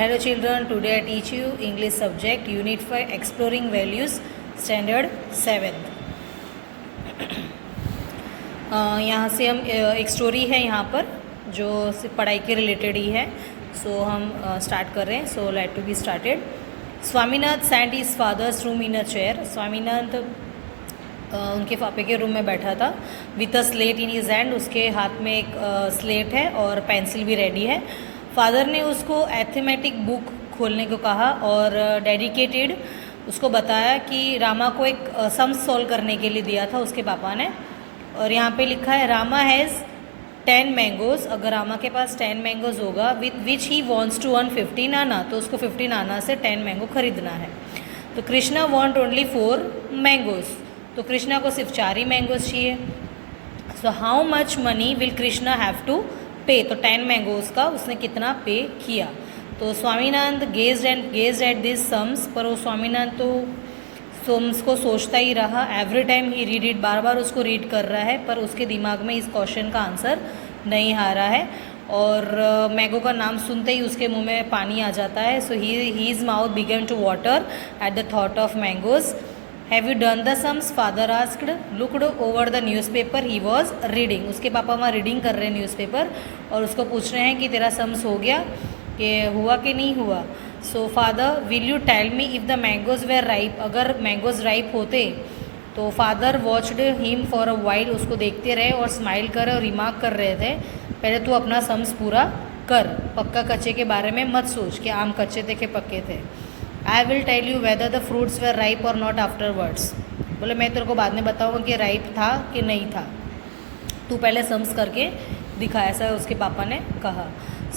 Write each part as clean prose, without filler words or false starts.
Hello children, today I teach you English subject Unit 5 Exploring Values Standard 7th। यहाँ से हम एक story है यहाँ पर जो सिर्फ पढ़ाई के रिलेटेड ही है। सो हम स्टार्ट कर रहे हैं। So let to be started. Swaminath sat his father's room in a chair. Swaminath उनके पापे के रूम में बैठा था with a slate in his hand. उसके हाथ में एक स्लेट है और पेंसिल भी रेडी है। फादर ने उसको एथमेटिक बुक खोलने को कहा और डेडिकेटेड उसको बताया कि रामा को एक सम्स सॉल्व करने के लिए दिया था उसके पापा ने। और यहाँ पे लिखा है रामा हैज़ 10 मैंगोज़। अगर रामा के पास 10 मैंगोज़ होगा with which he wants to earn 15 anna, तो उसको 15 आना से 10 मैंगो खरीदना है। तो कृष्णा वॉन्ट ओनली 4 मैंगोज़, तो कृष्णा को सिर्फ 4 ही मैंगोज़ चाहिए। So how much money will Krishna have to pay, तो 10 मैंगोज़ का उसने कितना पे किया। तो Swaminath gazed at this sums, पर वो स्वामीनाथ तो सम्स को सोचता ही रहा। Every time he read it, बार बार उसको रीड कर रहा है, पर उसके दिमाग में इस क्वेश्चन का आंसर नहीं आ रहा है। और मैंगो का नाम सुनते ही उसके मुंह में पानी आ जाता है। So his mouth began to water at the thought of mangoes. Have you done the sums, father asked. Looked over the newspaper he was reading. उसके पापा वहाँ रीडिंग कर रहे हैं न्यूज़पेपर और उसको पूछ रहे हैं कि तेरा सम्स हो गया, कि हुआ कि नहीं हुआ। So father will you tell me if the mangoes were ripe, अगर मैंगोज़ राइप होते। तो father watched him for a while, उसको देखते रहे और स्माइल कर और रिमार्क कर रहे थे, पहले तू अपना सम्स पूरा कर, पक्का कच्चे के बारे में मत सोच कि आम कच्चे थे कि पक्के थे। I will tell you whether the fruits were ripe और नॉट आफ्टरवर्ड्स, बोले मैं तेरे को बाद में बताऊँगा कि राइप था कि नहीं था, तू पहले सम्स करके दिखा, ऐसा उसके पापा ने कहा।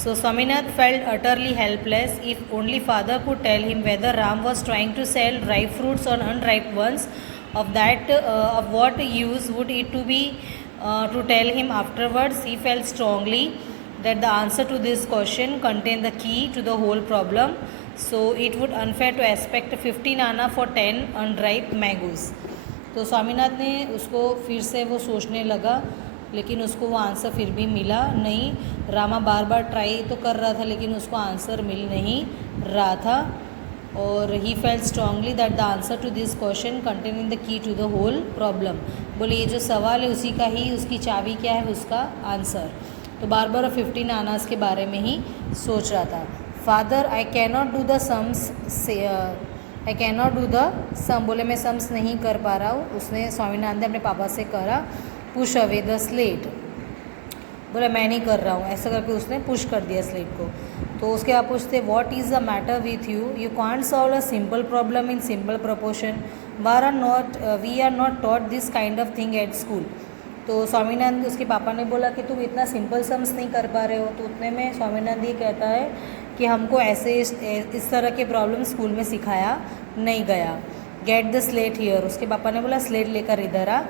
So Swaminath felt utterly helpless. If only father could tell him whether Ram was trying to sell ripe fruits और unripe ones, of what use would it to be to tell him afterwards. He felt strongly that the answer to this question contained the key to the whole problem. So it would unfair to expect 15 आना for 10 unripe mangoes. तो स्वामीनाथ ने उसको फिर से वो सोचने लगा, लेकिन उसको वो आंसर फिर भी मिला नहीं। रामा बार बार ट्राई तो कर रहा था लेकिन उसको आंसर मिल नहीं रहा था। और he felt strongly that the answer to this question containing the key to the whole problem, बोले ये जो सवाल है उसी का ही, उसकी चाबी क्या है, उसका आंसर। तो बार बार 15 आनास के बारे में ही सोच रहा था। Father I cannot do the sums, I cannot do the sum, बोले मैं सम्स नहीं कर पा रहा हूँ। उसने स्वामीनाथ ने अपने पापा से कहा पुश अवे द स्लेट, बोला मैं नहीं कर रहा हूँ, ऐसा करके उसने पुश कर दिया स्लेट को। तो उसके बाद पूछते what is the matter with you, you can't solve a simple problem in simple proportion, we are not taught this kind of thing at school. तो स्वामीनाथ उसके पापा ने बोला कि तुम इतना सिंपल सम्स नहीं कर पा रहे हो। तो उतने में स्वामीनाथ ये कहता है कि हमको ऐसे इस तरह के प्रॉब्लम स्कूल में सिखाया नहीं गया। गेट द स्लेट हियर, उसके पापा ने बोला स्लेट लेकर इधर आ,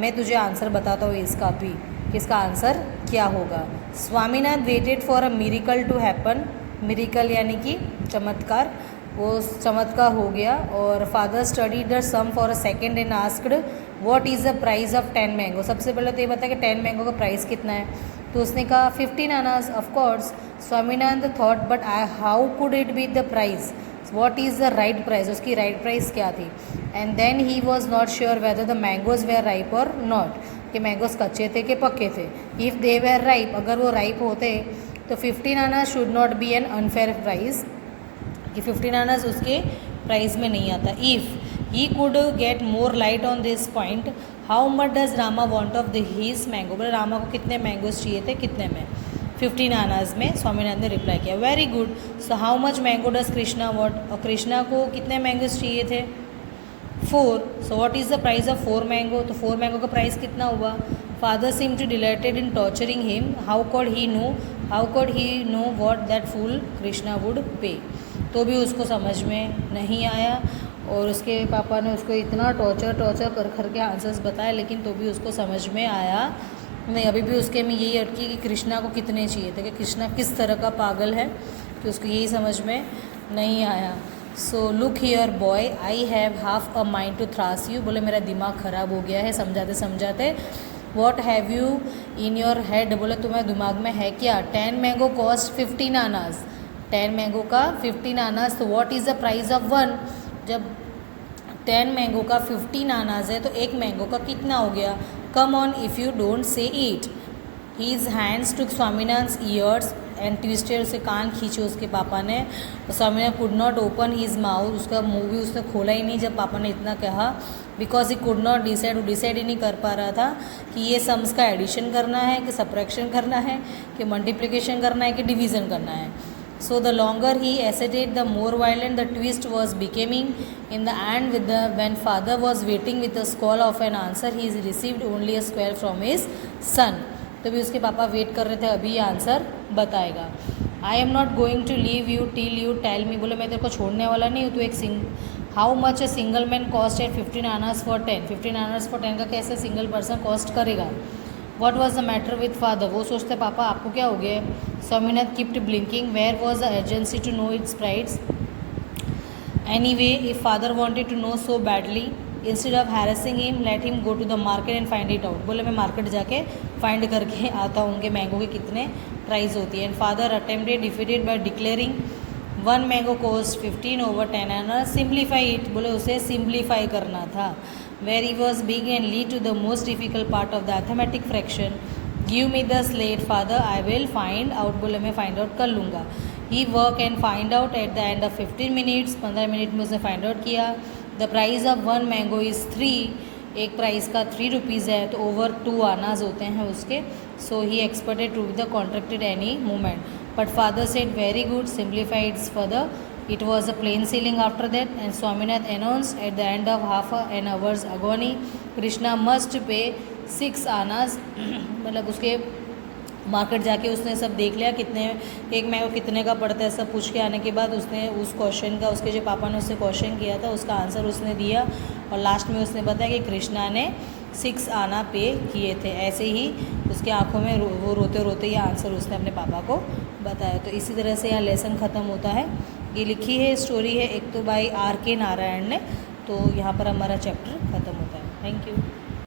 मैं तुझे आंसर बताता हूँ इसका भी कि इसका आंसर क्या होगा। Swaminath waited for a miracle to happen, miracle यानी कि चमत्कार, वो चमत्कार हो गया। और father study the sum for a second and asked what is the price of 10 mango, सबसे पहले तो ये बता कि 10 मैंगो का प्राइस कितना है। तो उसने कहा 15 annas. Of course Swaminath thought but how could it be the price, what is the right price, उसकी राइट प्राइस क्या थी। And then he was not sure whether the mangoes were ripe और नॉट, कि मैंगोज कच्चे थे कि पक्के थे। इफ़ दे वेयर राइप, अगर वो राइप होते तो 15 आना should not be an unfair price, कि 15 आनास उसके प्राइस में नहीं आता। If he could get more light on this point, how much does Rama want of the his mango, बोले रामा को कितने मैंगोज चाहिए थे, कितने में, 15 आनाज में। स्वामीनाथ ने रिप्लाई किया very good. So how much mango does Krishna want, और कृष्णा को कितने मैंगोज चाहिए थे, 4। So what is the price of 4 mango, तो 4 मैंगो का प्राइस कितना हुआ। Father seem to delighted in torturing him, how could he know what that fool Krishna would pay, तो भी उसको समझ में नहीं आया। और उसके पापा ने उसको इतना टॉर्चर कर के आंसर्स बताए, लेकिन तो भी उसको समझ में आया नहीं। अभी भी उसके में यही अटकी कि कृष्णा को कितने चाहिए थे, कि कृष्णा किस तरह का पागल है, कि उसको यही समझ में नहीं आया। So look here boy, I have half a mind to thrash you, बोले मेरा दिमाग ख़राब हो गया है समझाते समझाते। What have you in your head, बोले तुम्हारे दिमाग में है क्या। 10 मैंगो कॉस्ट 15 आनाज, 10 मैंगो का 15 आनाज, तो what is the price of one? जब 10 मैंगो का 15 आनाज है तो एक मैंगो का कितना हो गया? Come on if you don't say it. His hands took Swaminath's ears and twisted, उसे कान खींचे उसके पापा ने। Swaminath could not open his mouth, उसका मुंह भी उसने खोला ही नहीं जब पापा ने इतना कहा। Because he could not decide, वो डिसाइड ही नहीं कर पा रहा था कि ये सम्स का एडिशन करना है कि सब्ट्रैक्शन करना है कि मल्टीप्लिकेशन करना है कि डिवीज़न करना है। So the longer he hesitated, the more violent the twist was becoming. In the end, when father was waiting with a squall of an answer, he received only a squall from his son. तो भी उसके पापा wait कर रहे थे, अभी ये answer बताएगा। I am not going to leave you till you tell me, बोले मैं तेरे को छोड़ने वाला नहीं हूँ, तो how much a single man cost at 15 आनाज for 10? 15 आनाज for 10 का कैसे सिंगल पर्सन कॉस्ट करेगा? What was the matter with father? वो सोचते पापा आपको क्या हो गया? Swaminath kept blinking, where was the agency to know its prices? Anyway if father wanted to know so badly, instead of harassing him, let him go to the market and find it out. बोले मैं market जाके find करके आता हूँ कि mango के कितने price होती है। And father attempted defeated by declaring 1 mango cost 15 over 10 आना, सिंप्लीफाई इट, बोले उसे सिंप्लीफाई करना था। Where he was big and lead to the most difficult part of the arithmetic fraction. Give me the slate father, I will find out, बोले मैं find out कर लूँगा। He work and find out at the end of 15 minutes, 15 minute में उसने find out किया। The price of 1 mango is 3, एक price का 3 rupees है, तो ओवर 2 आनाज होते हैं उसके। So he expected to be the contracted any moment, but father said very good, simplify it further. It was a plain sailing after that, and Swaminath announced at the end of half an hour's agony, Krishna must pay 6 आनाज। मतलब उसके market जाके उसने सब देख लिया कितने एक मैंगो कितने का पड़ता है, सब पूछ के आने के बाद उसने उस क्वेश्चन का, उसके जो पापा ने उससे क्वेश्चन किया था उसका आंसर उसने दिया, और लास्ट में उसने बताया कि कृष्णा ने 6 आना पे किए थे। ऐसे ही उसके आंखों में वो रोते रोते ये आंसर उसने अपने पापा को बताया। तो इसी तरह से यहाँ लेसन ख़त्म होता है। ये लिखी है स्टोरी है एक तो बाई R.K. नारायण ने, तो यहाँ पर हमारा चैप्टर ख़त्म होता है। Thank you.